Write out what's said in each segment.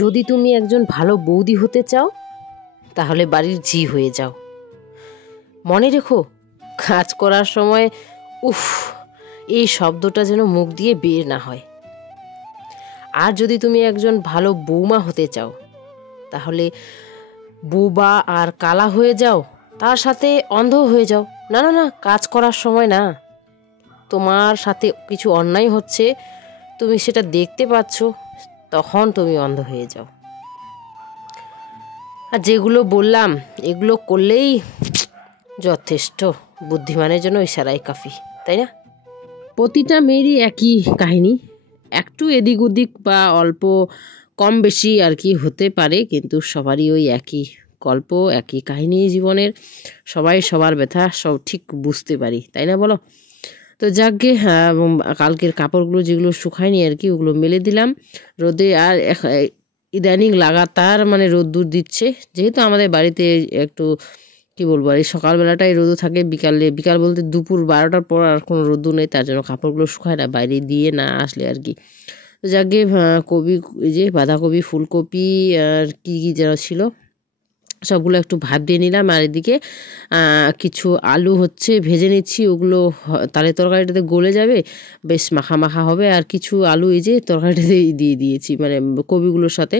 যদি তুমি একজন ভালো বৌদি হতে চাও তাহলে বাড়ির ঝি হয়ে যাও। মনে রেখো, কাজ করার সময় উফ এই শব্দটা যেন মুখ দিয়ে বের না হয়। আর যদি তুমি একজন ভালো বৌমা হতে চাও তাহলে বোবা আর কালা হয়ে যাও, তার সাথে অন্ধ হয়ে যাও। না না না, কাজ করার সময় না। তোমার সাথে কিছু অন্যায় হচ্ছে, তুমি সেটা দেখতে পাচ্ছ, তখন তুমি অন্ধ হয়ে যাও। আর যেগুলো বললাম এগুলো করলেই যথেষ্ট। বুদ্ধিমানের জন্য ইশারাই কাফি, তাই না? প্রতিটা মেয়েরই একই কাহিনী, একটু এদিক ওদিক বা অল্প কম বেশি আর কি হতে পারে, কিন্তু সবারই ওই একই গল্প, একই কাহিনী জীবনের। সবাই সবার ব্যথা সব ঠিক বুঝতে পারি, তাই না বলো? তো যাকগে, কালকের কাপড়গুলো যেগুলো শুকায়নি আর কি, ওগুলো মেলে দিলাম রোদে। আর ইদানিং লাগাতার মানে রোদ্দুর দিচ্ছে, যেহেতু আমাদের বাড়িতে একটু কি বলবো, আর এই সকালবেলাটাই রোদও থাকে, বিকাল বলতে দুপুর 12টার পর আর কোনো রোদ্দুর নেই, তার জন্য কাপড়গুলো শুকায় না বাইরে দিয়ে না আসলে আর কি। তো যাকগে, কবি, এই যে বাঁধাকপি, ফুলকপি আর কি কি যেন ছিল সবগুলো একটু ভাত দিয়ে নিলাম। আর এদিকে কিছু আলু হচ্ছে ভেজে নিচ্ছি, ওগুলো তাহলে তরকারিটাতে গলে যাবে, বেশ মাখা মাখা হবে। আর কিছু আলু এই যে তরকারিটাতে দিয়ে দিয়েছি, মানে কবিগুলোর সাথে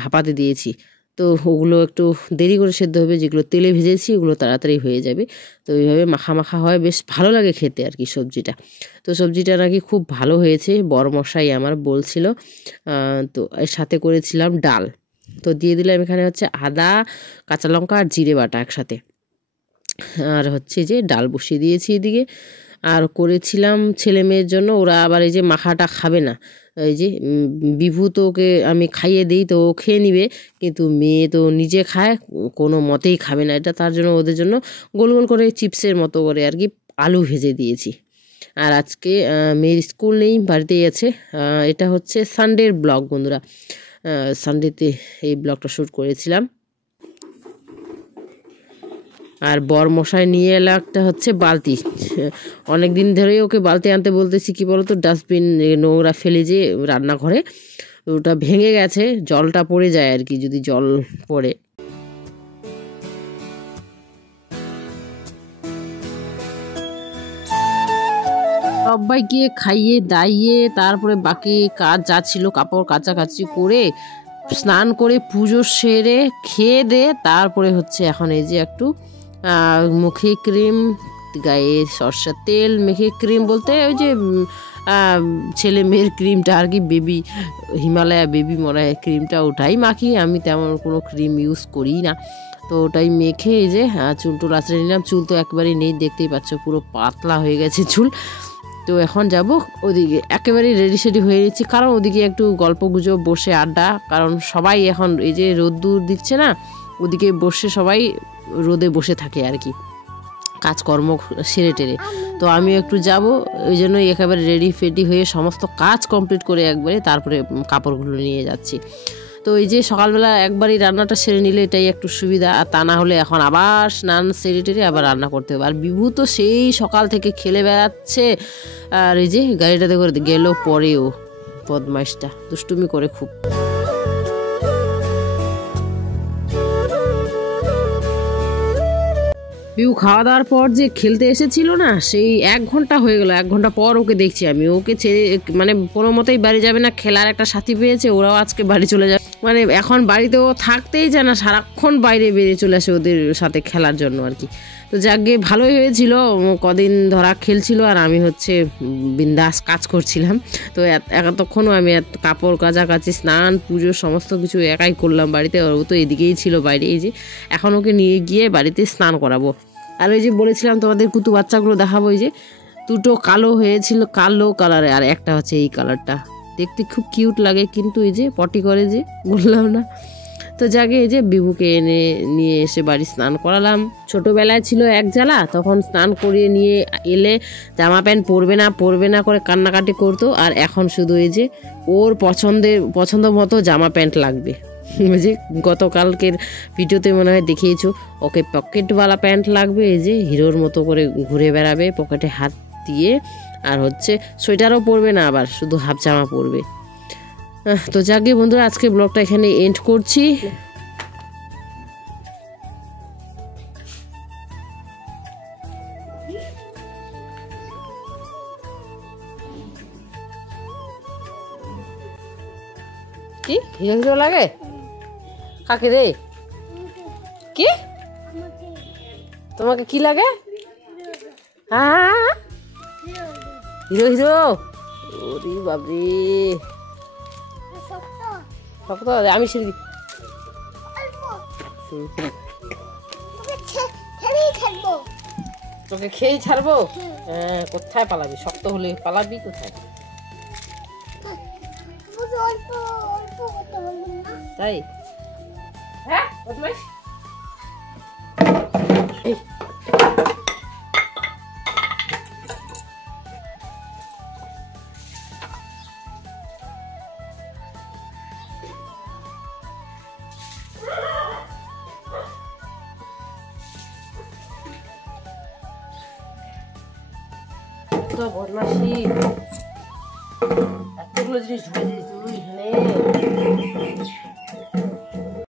ভাপাতে দিয়েছি। তো ওগুলো একটু দেরি করে সেদ্ধ হবে, যেগুলো তেলে ভেজেছি ওগুলো তাড়াতাড়ি হয়ে যাবে। তো এইভাবে মাখা মাখা হয়, বেশ ভালো লাগে খেতে আর কি সবজিটা। তো সবজিটা নাকি খুব ভালো হয়েছে, বড়মশাই আমার বলছিল। তো এর সাথে করেছিলাম ডাল। তো দিয়ে দিলাম এখানে হচ্ছে আদা, কাঁচা লঙ্কা আর জিরে বাটা একসাথে। আর হচ্ছে যে ডাল বসিয়ে দিয়েছি এদিকে। আর করেছিলাম ছেলে মেয়ের জন্য, ওরা আবার এই যে মাখাটা খাবে না। এই যে বিভু তো ওকে আমি খাইয়ে দিই, তো ও খেয়ে নিবে, কিন্তু মেয়ে তো নিজে খায়, কোনো মতেই খাবে না এটা। তার জন্য ওদের জন্য গোল গোল করে চিপসের মতো করে আর কি আলু ভেজে দিয়েছি। আর আজকে মেয়ের স্কুল নেই, বাড়িতেই আছে। এটা হচ্ছে সানডের ব্লগ বন্ধুরা, সানডেতে এই ব্লগটা শ্যুট করেছিলাম। আর বরমশাই নিয়ে এলো একটা হচ্ছে বালতি, অনেক দিন ধরেই ওকে বালতি আনতে বলতেছি, কি বলতো, ডাস্টবিন নোংরা ফেলে যে রান্নাঘরে, ওটা ভেঙে গেছে, জলটা পড়ে যায় আর কি, যদি জল পড়ে। সবাইকে খাইয়ে দাইয়ে তারপরে বাকি কাজ যা ছিল কাপড় কাচাকাচি করে স্নান করে পুজো সেরে খেয়ে দে, তারপরে হচ্ছে এখন এই যে একটু মুখে ক্রিম, গায়ে সরষের তেল মেখে, ক্রিম বলতে ওই যে ছেলে মেয়ের ক্রিমটা আর কি, বেবি হিমালয়া বেবি মনে হয় ক্রিমটা, ওটাই মাখি। আমি তেমন কোনো ক্রিম ইউজ করি না, তো ওটাই মেখে এই যে চুল টুল আঁচড়ে নিলাম। চুল তো একবারেই নেই, দেখতেই পাচ্ছ পুরো পাতলা হয়ে গেছে চুল। তো এখন যাব ওদিকে, একেবারেই রেডি সেডি হয়ে নিচ্ছি, কারণ ওদিকে একটু গল্প গুজব বসে আড্ডা, কারণ সবাই এখন এই যে রোদ্দুর দিচ্ছে না, ওদিকে বসে সবাই রোদে বসে থাকে আর কি, কাজকর্ম সেরে টেরে। তো আমিও একটু যাব, ওই জন্যই একেবারে রেডি ফেডি হয়ে সমস্ত কাজ কমপ্লিট করে একবারে তারপরে কাপড়গুলো নিয়ে যাচ্ছি। তো এই যে সকালবেলা একবারই রান্নাটা সেরে নিলে এটাই একটু সুবিধা, আর তা না হলে এখন আবার স্নান সেরে টেরে আবার রান্না করতে হবে। আর বিভু তো সেই সকাল থেকে খেলে বেড়াচ্ছে, আর এই যে গাড়িটাতে করে গেল পরেও, বদমাইশটা দুষ্টুমি করে খুব। বিউ খাওয়া দাওয়ার পর যে খেলতে এসেছিল না, সেই 1 ঘন্টা হয়ে গেল, 1 ঘন্টা পর ওকে দেখছি আমি। ওকে ছেড়ে মানে কোনো মতেই বাড়ি যাবে না, খেলার একটা সাথী পেয়েছে, ওরাও আজকে বাড়ি চলে যাবে। মানে এখন বাড়িতে ও থাকতেই চায় না, সারাক্ষণ বাইরে বেরিয়ে চলে আসে ওদের সাথে খেলার জন্য আর কি। তো যাকে ভালোই হয়েছিল, কদিন ধরা খেলছিল আর আমি হচ্ছে বিন্দাস কাজ করছিলাম। তো এতক্ষণও আমি কাপড় কাচাকাচি, স্নান, পুজো সমস্ত কিছু একাই করলাম বাড়িতে। ও তো এদিকেই ছিল বাইরে। এই যে এখন ওকে নিয়ে গিয়ে বাড়িতে স্নান করাবো। আর ওই যে বলেছিলাম তোমাদের কুতু বাচ্চাগুলো দেখাবো, ওই যে দুটো কালো হয়েছিল, কালো কালারে, আর একটা হচ্ছে এই কালারটা, দেখতে খুব কিউট লাগে, কিন্তু এই যে পটি করে যে বললাম না। তো যাকে এই যে বিভুকে এনে নিয়ে এসে বাড়ি স্নান করালাম। ছোটোবেলায় ছিল এক জ্বালা, তখন স্নান করিয়ে নিয়ে এলে জামা প্যান্ট পরবে না করে কান্নাকাটি করতো, আর এখন শুধু এই যে ওর পছন্দ মতো জামা প্যান্ট লাগবে। ওই যে গতকালকের ভিডিওতে মনে হয় দেখিয়েছো, ওকে পকেটওয়ালা প্যান্ট লাগবে, এই যে হিরোর মতো করে ঘুরে বেড়াবে পকেটে হাত দিয়ে, আর হচ্ছে সোয়েটারও পরবে না, আবার শুধু হাফ জামা পরবে। তো যাকে বন্ধুরা আজকে ব্লগটা এখানে এন্ড করছি। কি হিরো হিরো লাগে কাকে রে? কি তোমাকে কি লাগে? হ্যাঁ হিরো হিরো। ওরে বাবরে শক্ত আমি সিঁড়ি তোকে খেয়েই ছাড়বো। হ্যাঁ কোথায় পালাবি? শক্ত হলে পালাবি কোথায়? তাই হ্যাঁ বদমাসি এতগুলো জিনিস ঢুকে দিয়েছি এখানে।